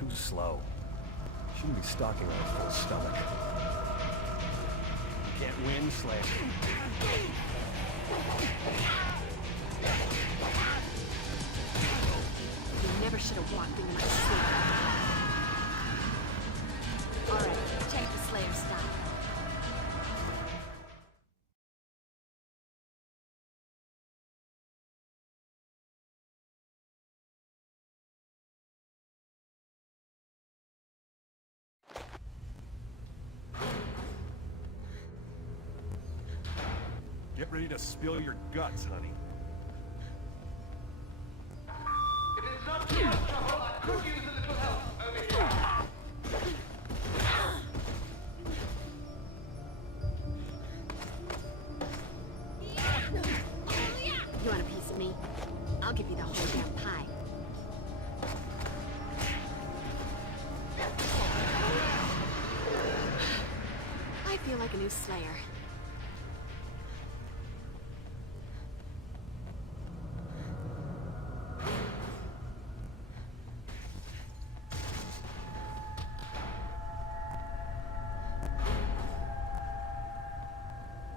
too slow. Shouldn't be stalking on a full stomach. Can't win, Slayer. You never should have walked into my sleep. Alright, check the Slayer style. Get ready to spill your guts, honey. It is not too much trouble. I could use a little help over here. You want a piece of me? I'll give you the whole damn pie. I feel like a new Slayer.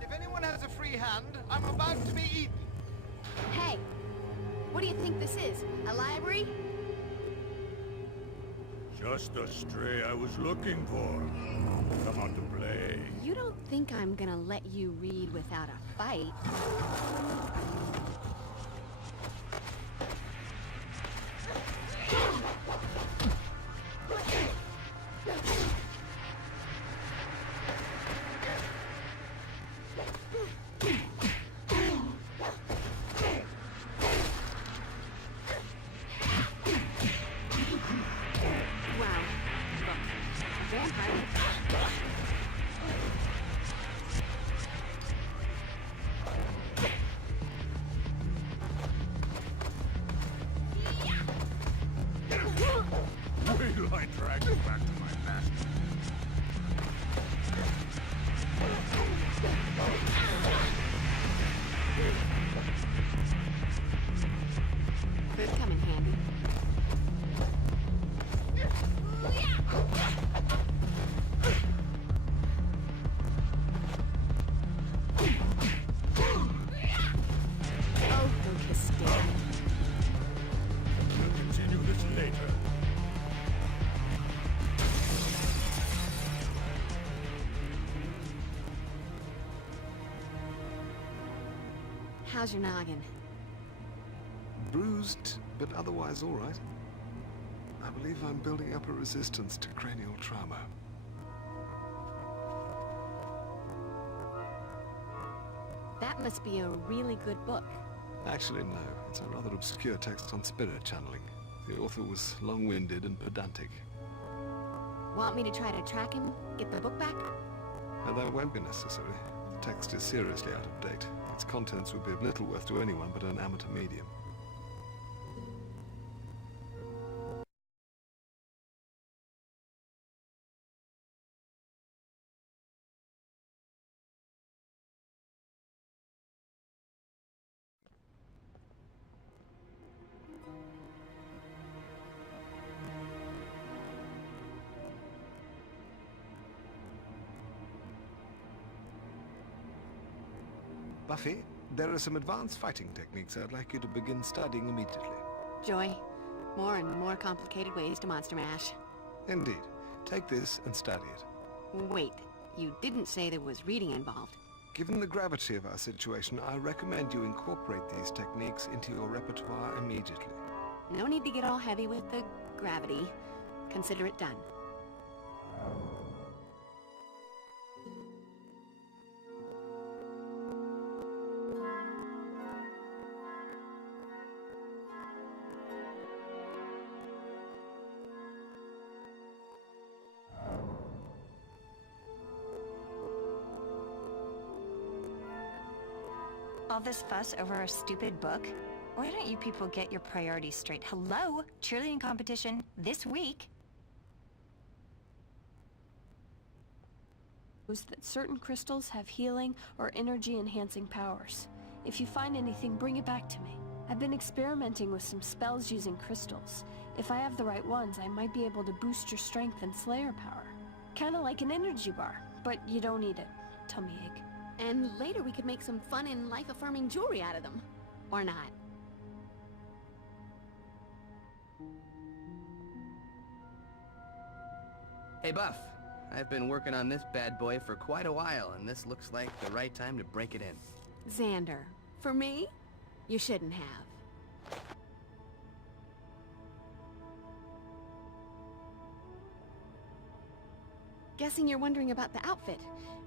If anyone has a free hand, I'm about to be eaten. Hey, what do you think this is? A library? Just the stray I was looking for. Come on to play. You don't think I'm gonna let you read without a fight? Wow. Look, a vampire. Wait till I drag you back to my master. Could come in handy. Oh, don't kiss Dad. We'll continue this later. How's your noggin? Bruised, but otherwise all right. I believe I'm building up a resistance to cranial trauma. That must be a really good book. Actually, no. It's a rather obscure text on spirit channeling. The author was long-winded and pedantic. Want me to try to track him? Get the book back? And that won't be necessary. The text is seriously out of date. Its contents would be of little worth to anyone but an amateur medium. Buffy, there are some advanced fighting techniques I'd like you to begin studying immediately. Joy, more and more complicated ways to monster mash. Indeed. Take this and study it. Wait, you didn't say there was reading involved. Given the gravity of our situation, I recommend you incorporate these techniques into your repertoire immediately. No need to get all heavy with the gravity. Consider it done. All this fuss over a stupid book? Why don't you people get your priorities straight? Hello? Cheerleading competition this week? That certain crystals have healing or energy-enhancing powers. If you find anything, bring it back to me. I've been experimenting with some spells using crystals. If I have the right ones, I might be able to boost your strength and slayer power. Kinda like an energy bar, but you don't need it. Tummy ache. And later we could make some fun and life-affirming jewelry out of them. Or not. Hey, Buff. I've been working on this bad boy for quite a while, and this looks like the right time to break it in. Xander, for me? You shouldn't have. Guessing you're wondering about the outfit.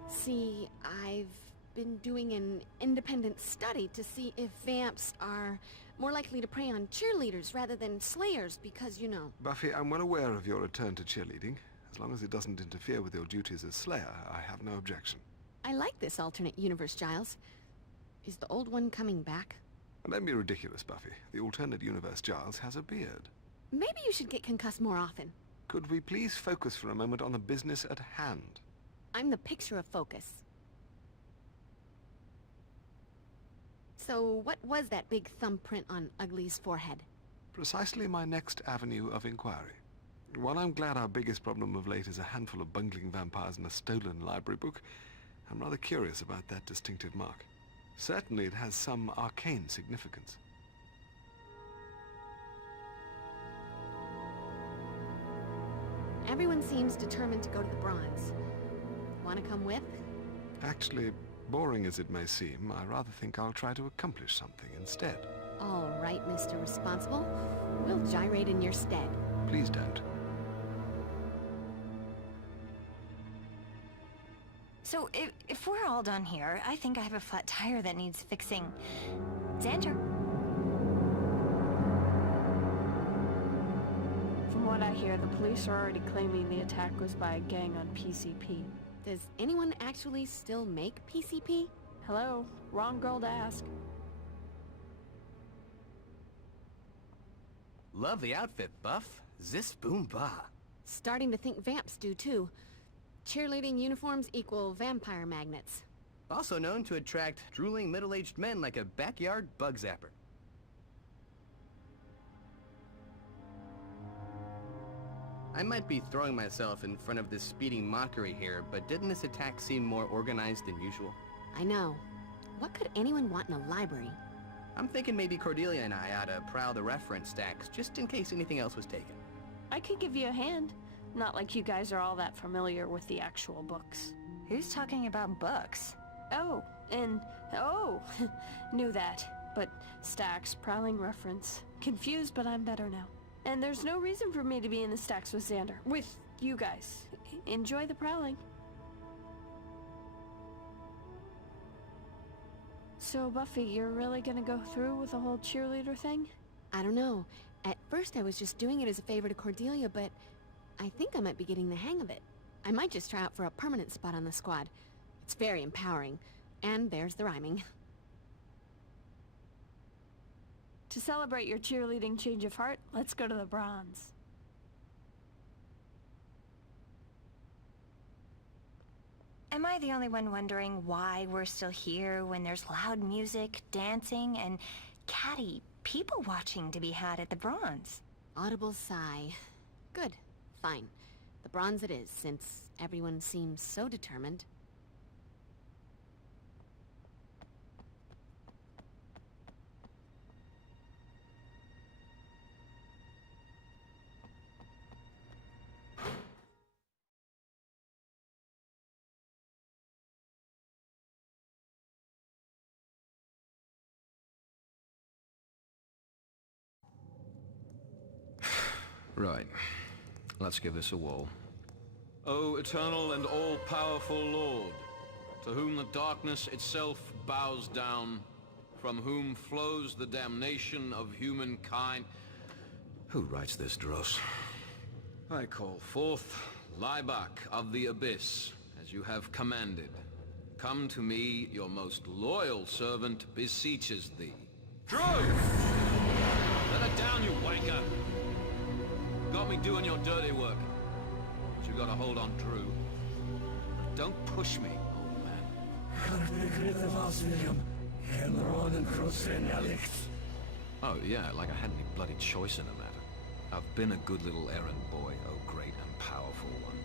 See, I've been doing an independent study to see if vamps are more likely to prey on cheerleaders rather than slayers because, you know... Buffy, I'm well aware of your return to cheerleading. As long as it doesn't interfere with your duties as Slayer, I have no objection. I like this alternate universe, Giles. Is the old one coming back? Don't be ridiculous, Buffy. The alternate universe Giles has a beard. Maybe you should get concussed more often. Could we please focus for a moment on the business at hand? I'm the picture of focus. So what was that big thumbprint on Ugly's forehead? Precisely my next avenue of inquiry. While I'm glad our biggest problem of late is a handful of bungling vampires and a stolen library book, I'm rather curious about that distinctive mark. Certainly it has some arcane significance. Everyone seems determined to go to the Bronze. Want to come with? Actually, boring as it may seem, I rather think I'll try to accomplish something instead. All right, Mr. Responsible. We'll gyrate in your stead. Please don't. So, if we're all done here, I think I have a flat tire that needs fixing. Xander? From what I hear, the police are already claiming the attack was by a gang on PCP. Does anyone actually still make PCP? Hello? Wrong girl to ask. Love the outfit, Buff. Zis boom ba. Starting to think vamps do, too. Cheerleading uniforms equal vampire magnets. Also known to attract drooling middle-aged men like a backyard bug zapper. I might be throwing myself in front of this speeding mockery here, but didn't this attack seem more organized than usual? I know. What could anyone want in a library? I'm thinking maybe Cordelia and I ought to prowl the reference stacks, just in case anything else was taken. I could give you a hand. Not like you guys are all that familiar with the actual books. Who's talking about books? Oh, knew that. But stacks, prowling reference. Confused, but I'm better now. And there's no reason for me to be in the stacks with Xander. With you guys. Enjoy the prowling. So, Buffy, you're really gonna go through with the whole cheerleader thing? I don't know. At first I was just doing it as a favor to Cordelia, but I think I might be getting the hang of it. I might just try out for a permanent spot on the squad. It's very empowering. And there's the rhyming. To celebrate your cheerleading change of heart, let's go to the Bronze. Am I the only one wondering why we're still here when there's loud music, dancing, and catty people watching to be had at the Bronze? Audible sigh. Good. Fine. The Bronze it is, since everyone seems so determined. Right. Let's give this a whirl. O eternal and all-powerful Lord, to whom the darkness itself bows down, from whom flows the damnation of humankind, Who writes this, Dross? I call forth Laibach of the Abyss, as you have commanded. Come to me, your most loyal servant beseeches thee. Drew! Let her down, you wanker! Got me doing your dirty work. But you gotta hold on, Drew. Don't push me, old man. Oh, yeah, like I had any bloody choice in the matter. I've been a good little errand boy, oh great and powerful one.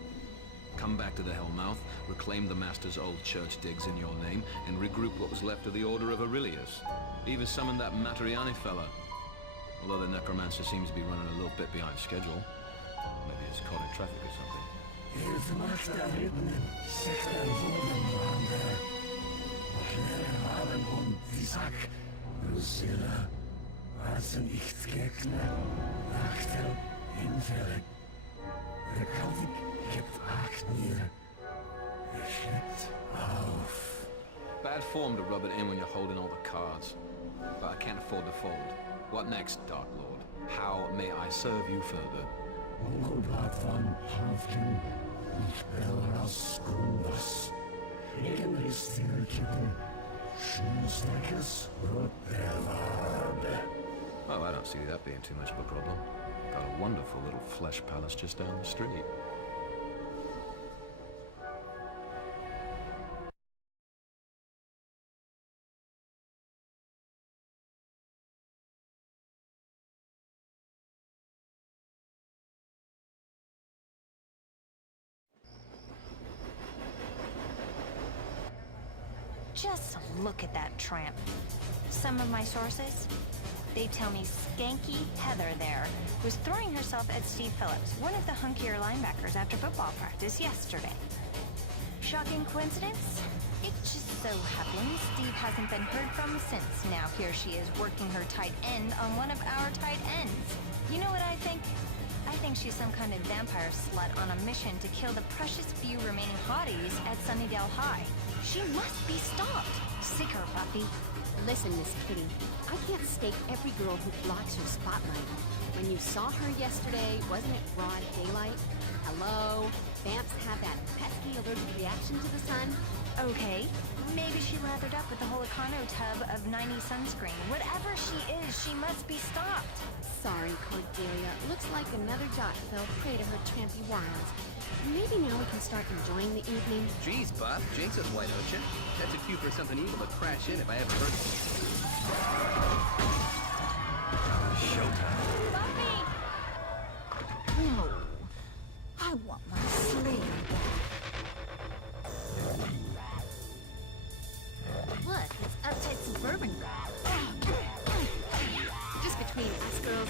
Come back to the Hellmouth, reclaim the Master's old church digs in your name, and regroup what was left of the Order of Aurelius. Even summoned that Matriani fella. Although the necromancer seems to be running a little bit behind schedule. Maybe he's caught in traffic or something. Bad form to rub it in when you're holding all the cards. But I can't afford to fold. What next, Dark Lord? How may I serve you further? Oh, I don't see that being too much of a problem. Got a wonderful little flesh palace just down the street. Just look at that tramp. Some of my sources, they tell me Skanky Heather there was throwing herself at Steve Phillips, one of the hunkier linebackers, after football practice yesterday. Shocking coincidence? It just so happens Steve hasn't been heard from since. Now here she is working her tight end on one of our tight ends. You know what I think? I think she's some kind of vampire slut on a mission to kill the precious few remaining hotties at Sunnydale High. She must be stopped. Sick her, Buffy. Listen, Miss Kitty, I can't stake every girl who blocks your spotlight. When you saw her yesterday, wasn't it broad daylight? Hello? Vamps have that pesky allergic reaction to the sun? Okay, maybe she lathered up with the whole econo tub of 90 sunscreen. Whatever she is, she must be stopped. Sorry, Cordelia. Looks like another jock fell prey to her trampy wiles. Maybe now we can start enjoying the evening. Jeez, Buff, jinx us, why don't you? That's a cue for something evil to crash in if I ever heard Showtime. Buffy! No. I want my Slayer back. Look, it's uptight suburban girl. Just between us girls.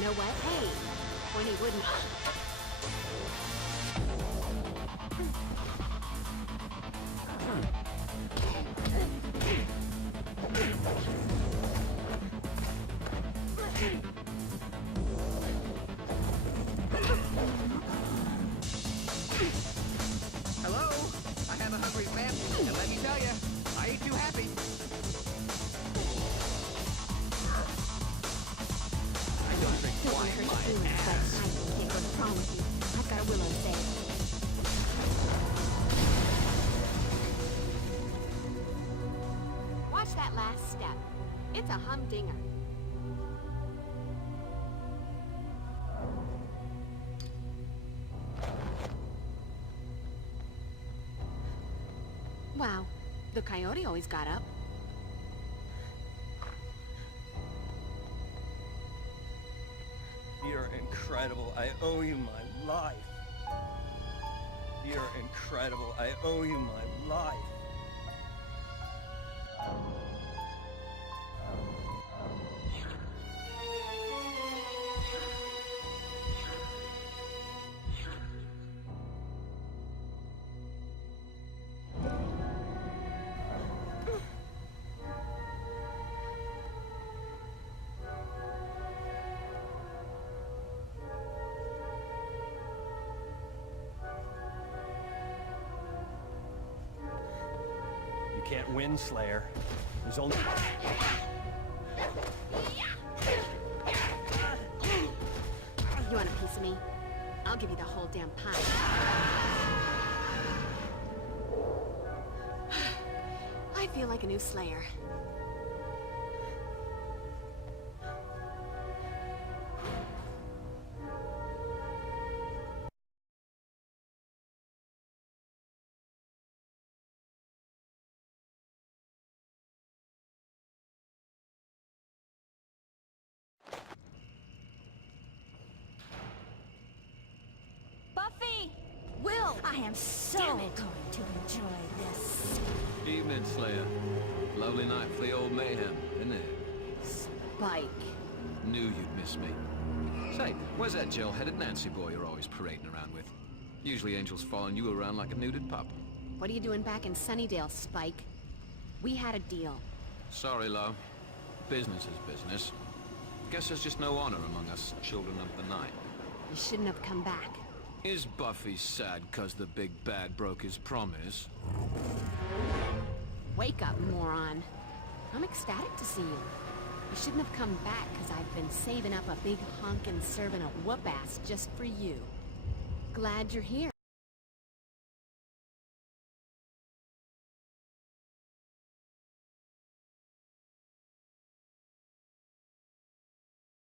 Know what? Hey, pointy wooden. Hello? I have a hungry vamp, and let me tell you, I ain't too happy. I don't drink Don't want wine her in to my feel it, but ass. I can't go to prom with you. I've got a Willow say. Watch that last step. It's a humdinger. Wow, the coyote always got up. incredible. I owe you my life. You're incredible. I owe you my life. You can't win, Slayer. There's only... You want a piece of me? I'll give you the whole damn pie. I feel like a new Slayer. Buffy! Will! I am so going to enjoy this. Evening, Slayer. Lovely night for the old mayhem, isn't it? Spike. Knew you'd miss me. Say, where's that gel-headed Nancy boy you're always parading around with? Usually Angel's following you around like a nuded pup. What are you doing back in Sunnydale, Spike? We had a deal. Sorry, love. Business is business. Guess there's just no honor among us children of the night. You shouldn't have come back. Is Buffy sad 'cause the big bad broke his promise? Wake up, moron. I'm ecstatic to see you. You shouldn't have come back because I've been saving up a big hunk and serving a whoop-ass just for you. Glad you're here.